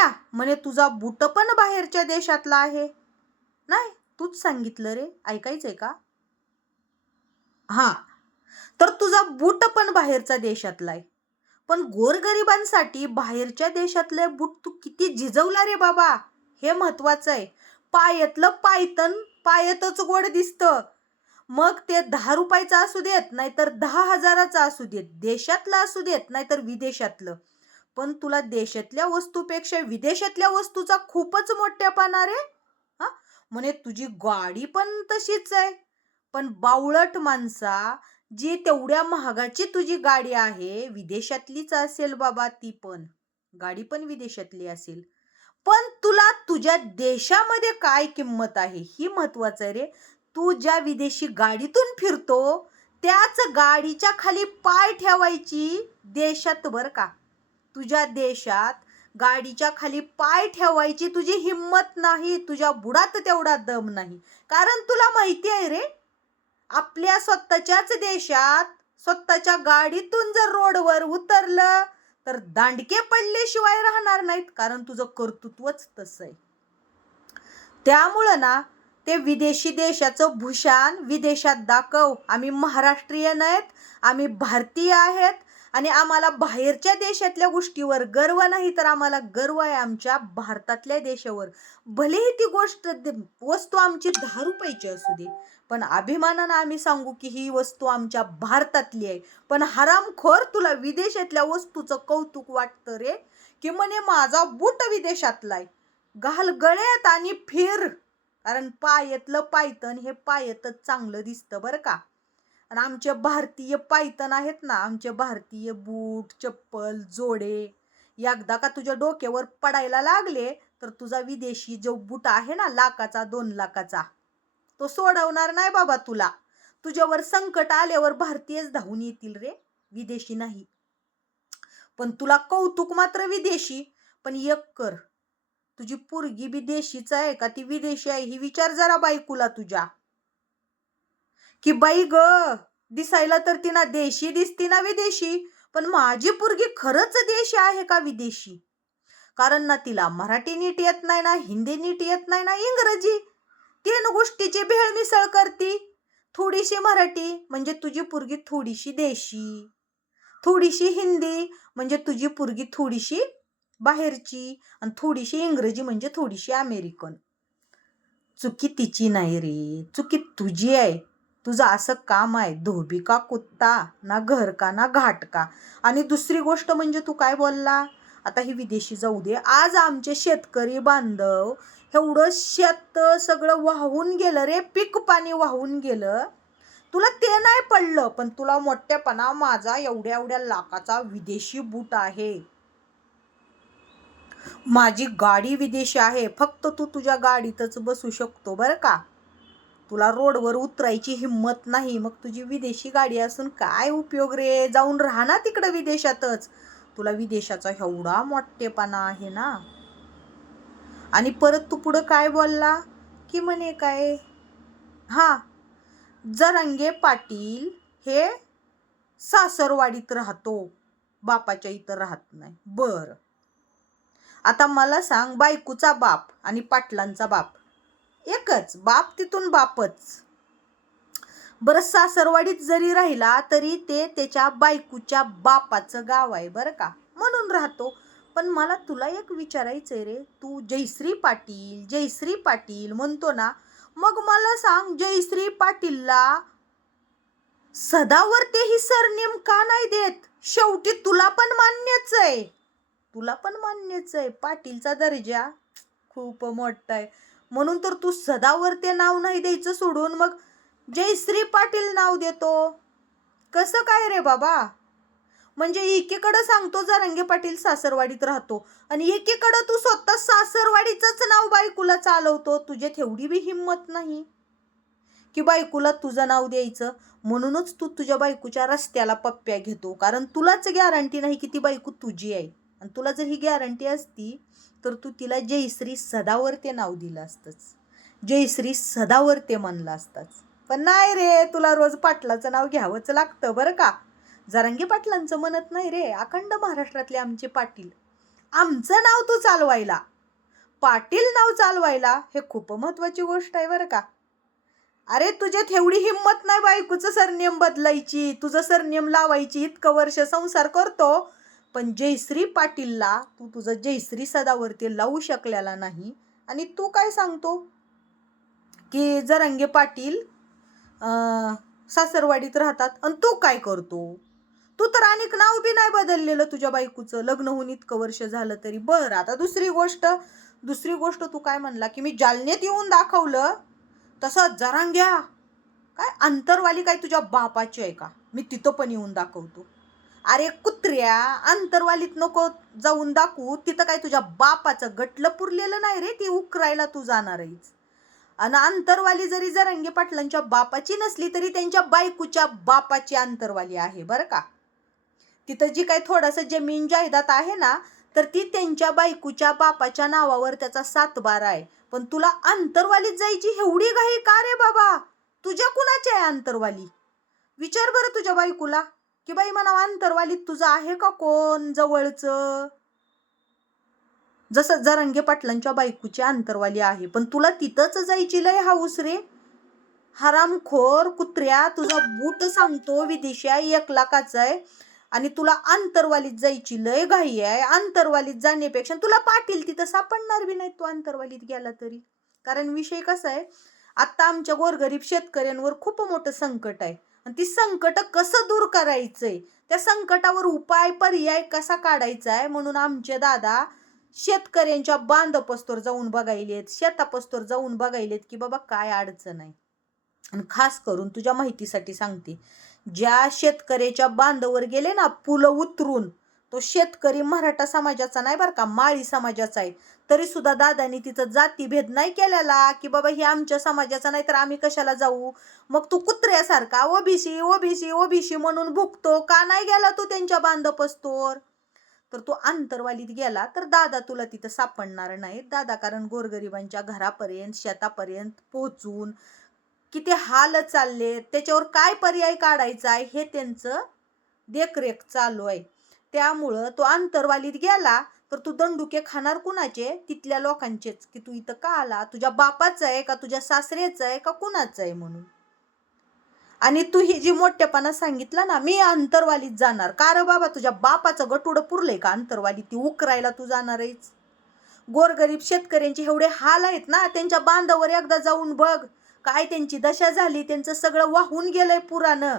बया म्हणे तुझा बूट पण बाहेरच्या देशातला आहे. नाही तूच सांगितलं रे. ऐकायचंय का? हा. तर तुझा बूट पण बाहेरचा देशातला आहे. पण गोरगरिबांसाठी बाहेरच्या देशातले बूट तू किती झिजवला रे बाबा? हे महत्वाचं आहे. पायातलं पायतन पायातच गोड दिसतं. मग ते दहा रुपयाचं असू देत नाहीतर दहा हजाराचं असू देत देशातलं असू देत नाहीतर विदेशातलं. पण तुला देशातल्या वस्तूपेक्षा विदेशातल्या वस्तूचा खूपच मोठ्यापणा रे. हा? म्हणे तुझी गाडी पण तशीच आहे. पण बावळट माणसा जी तेवढ्या महागाची तुझी गाडी आहे विदेशातलीच असेल बाबा ती पण. गाडी पण विदेशातली असेल. पण तुला तुझ्या देशामध्ये काय किंमत आहे ही महत्वाचं आहे रे. तू ज्या विदेशी गाडीतून फिरतो त्याच गाडीच्या खाली पाय ठेवायची देशात बर का? तुझ्या देशात गाडीच्या खाली पाय ठेवायची तुझी हिंमत नाही तुझ्या बुडात तेवढा दम नाही. कारण तुला माहिती आहे रे आपल्या स्वतःच्याच देशात स्वतःच्या गाडीतून जर रोडवर उतरलं तर दांडके पडल्याशिवाय राहणार नाहीत कारण तुझं कर्तृत्वच तसं आहे. त्यामुळं ना ते विदेशी देशाचं भूषण विदेशात दाखव. आम्ही महाराष्ट्रीयन आहेत आम्ही भारतीय आहेत आणि आम्हाला बाहेरच्या देशातल्या गोष्टीवर गर्व नाही तर आम्हाला गर्व आहे आमच्या भारतातल्या देशावर. भलेही ती गोष्ट वस्तू आमची दहा रुपयाची असू दे पण अभिमानानं आम्ही सांगू की ही वस्तू आमच्या भारतातली आहे. पण हरामखोर तुला विदेशातल्या वस्तूचं कौतुक वाटतं रे की म्हणे माझा बूट विदेशातला आहे. घाल गळ्यात आणि फिर कारण पायातलं पायतन हे पायतच चांगलं दिसतं बरं का. आणि आमचे भारतीय पायतन आहेत ना आमचे भारतीय बूट चप्पल जोडे एकदा का तुझ्या डोक्यावर पडायला लागले तर तुझा विदेशी जो बूट आहे ना लाखाचा दोन लाखाचा तो सोडवणार नाही बाबा तुला. तुझ्यावर संकट आल्यावर भारतीयच धावून येतील रे विदेशी नाही. पण तुला कौतुक मात्र विदेशी पण एक कर. तुझी पोरगी विदेशीच आहे का? ती विदेशी आहे ही विचार जरा बायकुला तुझ्या. की बाई ग दिसायला तर ती ना देशी दिसती ना विदेशी पण माझी पोरगी खरंच देशी आहे का विदेशी? कारण ना तिला मराठी नीट येत नाही ना हिंदी नीट येत नाही ना इंग्रजी. तीन गोष्टीची भेळ मिसळ करती. थोडीशी मराठी म्हणजे तुझी पोरगी थोडीशी देशी. थोडीशी हिंदी म्हणजे तुझी पोरगी थोडीशी बाहेरची. आणि थोडीशी इंग्रजी म्हणजे थोडीशी अमेरिकन. चुकी तिची नाही रे चुकी तुझी आहे. तुझं असं काम आहे धोबी का कुत्ता ना घर का ना घाट का? आणि दुसरी गोष्ट म्हणजे तू काय बोलला? आता ही विदेशी जाऊ दे. आज आमचे शेतकरी बांधव एवढं शेत सगळं वाहून गेलं रे पीक पाणी वाहून गेलं. तुला ते नाही पडलं पण तुला मोठ्यापणा माझा एवढ्या एवढ्या लाखाचा विदेशी बूट आहे. माझी गाडी विदेशी आहे फक्त तू तुझ्या गाडीतच बसू शकतो बरं का? तुला रोडवर उतरायची हिंमत नाही. मग तुझी विदेशी गाडी असून काय उपयोग रे? जाऊन राहा ना तिकडं विदेशातच. तुला विदेशाचा एवढा मोठेपणा आहे ना? आणि परत तू पुढं काय बोलला? की म्हणे काय? हां जरंगे पाटील हे सासरवाडीत राहतो. बापाच्या इथं राहत नाही. बर. आता मला सांग बायकूचा बाप आणि पाटलांचा बाप एकच बाप तिथून बापच. बरं सासरवाडीत जरी राहिला तरी ते त्याच्या बायकूच्या बापाचं गाव आहे बरं का? म्हणून राहतो. पण मला तुला एक विचारायचं आहे रे. तू जयश्री पाटील जयश्री पाटील म्हणतो ना मग मला सांग जयश्री पाटीलला सदावर ते ही सरनेम का नाही देत? शेवटी तुला पण मान्यच आहे तुला पण मान्यच आहे पाटीलचा दर्जा खूप मोठा आहे. म्हणून तर तू सदावर ते नाव नाही द्यायचं सोडून मग जयश्री पाटील नाव देतो. कसं काय रे बाबा? म्हणजे एकीकडं सांगतो रंगे पाटील सासरवाडीत राहतो आणि एकीकडं तू स्वतः सासरवाडीचंच नाव बायकूला चालवतो. तुझ्यात एवढी बी हिंमत नाही. की बायकूला तुझं नाव द्यायचं? म्हणूनच तू तुझ्या बायकूच्या रस्त्याला पप्प्या घेतो. कारण तुलाच गॅरंटी नाही की ती बायकू तुझी आहे. आणि तुला जर ही गॅरंटी असती तर तू तिला जयश्री सदावर ते नाव दिलं असतंच. जयश्री सदावर ते म्हणलं असताच. पण नाही रे तुला रोज पाटलाचं नाव घ्यावंच लागतं बरं का? जरांगी पाटलांचं म्हणत नाही रे अखंड महाराष्ट्रातले आमचे पाटील. आमचं नाव तू चालवायला. पाटील नाव चालवायला हे खूप महत्वाची गोष्ट आहे बरं का? अरे तुझ्यात एवढी हिंमत नाही बायकोचं सरनेम बदलायची? तुझं सरनेम लावायची इतकं वर्ष संसार करतो. पण जयश्री पाटीलला तू तुझं जयश्री सदावरती लावू शकलेला नाही. आणि तू काय सांगतो? की जरांगे पाटील सासरवाडीत राहतात आणि तू काय करतो? तू तर अनेक नाव बी नाही बदललेलं तुझ्या बायकोचं. लग्न होऊन इतकं वर्ष झालं तरी. बरं आता दुसरी गोष्ट दुसरी गोष्ट तू काय म्हणला की मी जालन्यात येऊन दाखवलं तसं जरांग्या. काय अंतरवाली काय तुझ्या बापाची आहे का? मी तिथं पण येऊन दाखवतो. अरे कुत्र्या अंतरवालीत नको जाऊन दाखवू. तिथं काय तुझ्या बापाचं गटलं पुरलेलं नाही रे ती उकरायला तू जाणार आहेस. आणि अंतरवाली जरी जरंगे पाटलांच्या बापाची नसली तरी त्यांच्या बायकोच्या बापाची अंतरवाली आहे बरं का? तिथं जी काही थोडंसं जमीन जायदाद आहे ना तर ती त्यांच्या बायकोच्या बापाच्या नावावर त्याचा सातबारा आहे. पण तुला अंतरवालीत जायची एवढी घाई का रे बाबा? तुझ्या कुणाची आहे अंतरवाली? विचार बरं तुझ्या बायकोला. की बाई म्हणा अंतरवालीत तुझं आहे का कोण जवळचं? जसं जरंगे पाटलांच्या बायकोची अंतरवाली आहे पण तुला तिथंच जायची लय हाऊस रे. हरामखोर कुत्र्या तुझा बूट सांगतो विदेशी एक लाखाचा आहे आणि तुला अंतरवालीत जायची लय घाई आहे. अंतरवालीत जाण्यापेक्षा तुला पाटील तिथं सापडणार बी नाही तू अंतरवालीत गेला तरी. कारण विषय कसा आहे आता आमच्या गोरगरीब शेतकऱ्यांवर खूप मोठं संकट आहे. आणि ती संकट कसं दूर करायचंय? त्या संकटावर उपाय पर्याय कसा काढायचा आहे? म्हणून आमचे दादा शेतकऱ्यांच्या बांधपस्तोर जाऊन बघायलेत शेतापस्तोर जाऊन बघायलेत की बाबा काय अडचण आहे. आणि खास करून तुझ्या माहितीसाठी सांगते ज्या शेतकऱ्याच्या बांधावर गेले ना पुलं उतरून तो शेतकरी मराठा समाजाचा नाही बरं का माळी समाजाचा आहे. तरी सुद्धा दादानी तिथं जातीभेद नाही केलेला की बाबा हे आमच्या समाजाचा नाही तर आम्ही कशाला जाऊ? मग तू कुत्र्यासारखा ओबीसी ओबीसी ओबीसी म्हणून भुकतो का नाही गेला तू त्यांच्या बांधपस्तोर तर तो अंतरवालीत गेला तर दादा तुला तिथं सापडणार नाही दादा कारण गोरगरिबांच्या घरापर्यंत शेतापर्यंत पोहोचून किती हाल चालले त्याच्यावर काय पर्याय काढायचा आहे हे त्यांचं देखरेख चालू आहे. त्यामुळं तो अंतरवालीत गेला तर तू दंडुके खाणार कुणाचे? तिथल्या लोकांचेच. की तू इथं का आला? तुझ्या बापाचं आहे का? तुझ्या सासऱ्याचं आहे का? कुणाचं आहे म्हणून? आणि तू ही जी मोठेपणा सांगितलं ना मी अंतरवालीत जाणार. का रे बाबा? तुझ्या बापाचं गटुडं पुरलंय का अंतरवाली ती उकरायला तू जाणार आहेस गोरगरीब शेतकऱ्यांचे एवढे हाल आहेत ना त्यांच्या बांधावर एकदा जाऊन बघ. काय त्यांची दशा झाली? त्यांचं सगळं वाहून गेलंय पुरानं.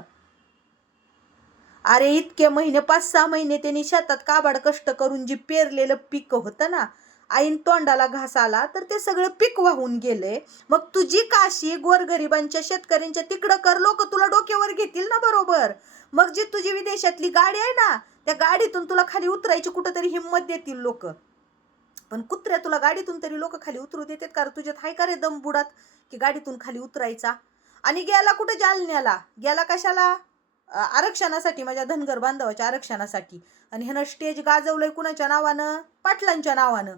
अरे इतके महिने पाच सहा महिने त्यांनी शेतात काबाड कष्ट करून जी पेरलेलं पीक होतं ना आईन तोंडाला घास आला तर ते सगळं पीक वाहून गेलंय. मग तुझी काशी गोरगरिबांच्या शेतकऱ्यांच्या तिकडं कर लोक तुला डोक्यावर घेतील ना बरोबर. मग जी तुझी विदेशातली गाडी आहे ना त्या गाडीतून तुला खाली उतरायची कुठंतरी हिंमत देतील लोक. पण कुत्र्या तुला गाडीतून तरी लोक खाली उतरू देतात कारण तुझ्यात हाय का रे दम बुडात की गाडीतून खाली उतरायचा? आणि गेला कुठं जालन्याला? गेला कशाला? आरक्षणासाठी माझ्या धनगर बांधवाच्या आरक्षणासाठी. आणि ह्यानं स्टेज गाजवलंय कुणाच्या नावानं? पाटलांच्या नावानं.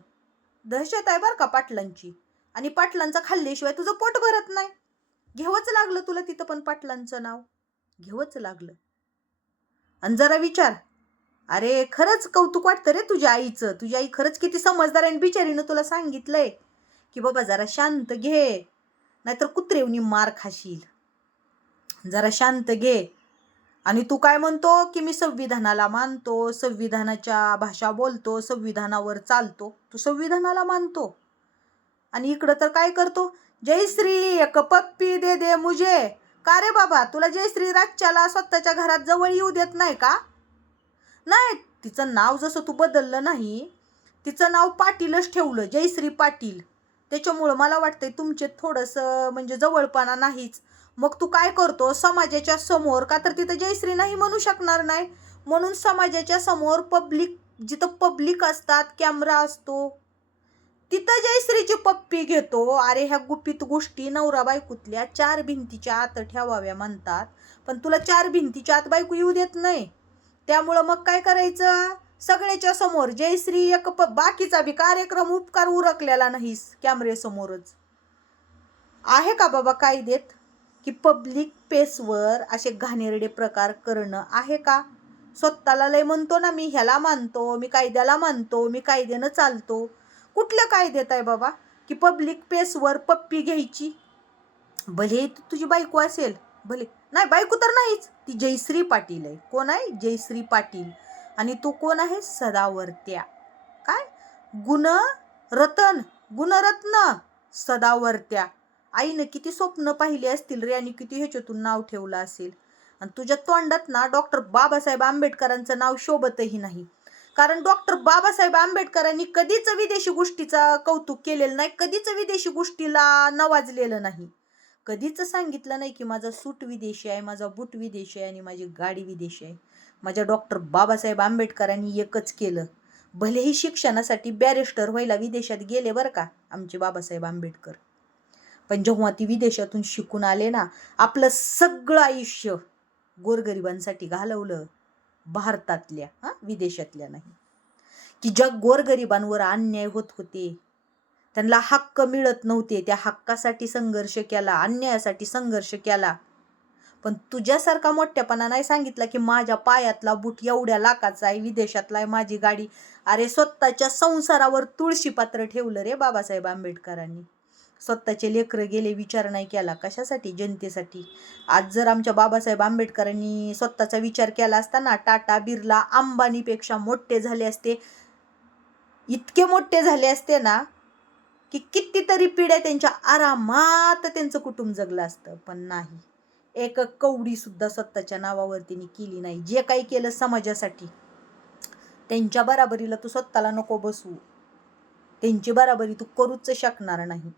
दहशत आहे बरं का पाटलांची. आणि पाटलांचा खाल्ल्याशिवाय तुझं पोट भरत नाही. घेवच लागलं तुला तिथं पण पाटलांचं नाव. घेवच लागलं. आणि जरा विचार. अरे खरंच कौतुक वाटतं रे तुझ्या आईचं. तुझी आई खरंच किती समजदार आणि बिचारीनं तुला सांगितलंय. की बाबा जरा शांत घे. नाहीतर कुत्रेवनी मार खाशील. जरा शांत घे. आणि तू काय म्हणतो की मी संविधानाला मानतो संविधानाच्या भाषा बोलतो संविधानावर चालतो तू संविधानाला मानतो. आणि इकडं तर काय करतो? जयश्री एक पप्पी दे दे मुझे. का रे बाबा? तुला जयश्री राजच्याला स्वतःच्या घरात जवळ येऊ देत नाही का? नाही तिचं नाव जसं तू बदललं नाही तिचं नाव पाटीलच ठेवलं जयश्री पाटील. त्याच्यामुळं मला वाटतंय तुमचे थोडंसं म्हणजे जवळपणा नाहीच. मग तू काय करतो? समाजाच्या समोर? का तर तिथं जयश्री नाही म्हणू शकणार नाही? म्हणून समाजाच्या समोर पब्लिक जिथं पब्लिक असतात कॅमेरा असतो. तिथं जयश्रीची पप्पी घेतो. अरे ह्या गुपित गोष्टी नवरा बायकोतल्या चार भिंतीच्या आत ठेवाव्या म्हणतात. पण तुला चार भिंतीच्या आत बायको येऊ देत नाही. त्यामुळं मग काय करायचं? सगळ्याच्या समोर जयश्री एक प बाकीचा बी कार्यक्रम उपकार उरकलेला नाहीस कॅमेरेसमोरच आहे का बाबा कायदेत की पब्लिक पेसवर असे घाणेरडे प्रकार करणं आहे का? स्वतःला लय म्हणतो ना मी ह्याला मानतो मी कायद्याला मानतो मी कायद्यानं चालतो. कुठल्या कायद्यात आहे बाबा? की पब्लिक पेसवर पप्पी घ्यायची? भले तुझी बायको असेल भले. नाही बायको तर नाहीच. ती जयश्री पाटील आहे. कोण आहे? जयश्री पाटील. आणि तू कोण आहे? सदावर्त्या. काय? गुण रतन गुणरत्न सदावर्त्या. आईनं किती स्वप्न पाहिली असतील रे आणि किती ह्याच्यातून नाव ठेवलं असेल. आणि तुझ्या तोंडात ना डॉक्टर बाबासाहेब आंबेडकरांचं नाव शोभतही नाही. कारण डॉक्टर बाबासाहेब आंबेडकरांनी कधीच विदेशी गोष्टीचा कौतुक केलेलं नाही कधीच विदेशी गोष्टीला नवाजलेलं नाही. कधीच सांगितलं नाही की माझा सूट विदेशी आहे माझा बूट विदेशी आहे आणि माझी गाडी विदेशी आहे. माझ्या डॉक्टर बाबासाहेब आंबेडकरांनी एकच केलं. भलेही शिक्षणासाठी बॅरिस्टर व्हायला विदेशात गेले बरं का आमचे बाबासाहेब आंबेडकर. पण जेव्हा ती विदेशातून शिकून आले ना आपलं सगळं आयुष्य गोरगरिबांसाठी घालवलं. भारतातल्या हां विदेशातल्या नाही. की ज्या गोरगरिबांवर अन्याय होत होते त्यांना हक्क मिळत नव्हते त्या हक्कासाठी संघर्ष केला अन्यायासाठी संघर्ष केला. पण तुझ्यासारखा मोठ्यापणा नाही सांगितला की माझ्या पायातला बूट एवढ्या लाखाचा आहे विदेशातला आहे माझी गाडी. अरे स्वतःच्या संसारावर तुळशी पात्र ठेवलं रे बाबासाहेब आंबेडकरांनी. स्वतःचे लेकरं गेले विचार नाही केला. कशासाठी? जनतेसाठी. आज जर आमच्या बाबासाहेब आंबेडकरांनी स्वतःचा विचार केला असता ना टाटा बिर्ला अंबानीपेक्षा मोठे झाले असते इतके मोठे झाले असते ना की कितीतरी पिढ्या त्यांच्या आरामात त्यांचं कुटुंब जगलं असतं. पण नाही. एक कवडी सुद्धा स्वतःच्या नावावर तिने केली नाही. जे काही केलं समाजासाठी. त्यांच्या बराबरीला तू स्वतःला नको बसू त्यांची बराबरी तू करूच शकणार नाही.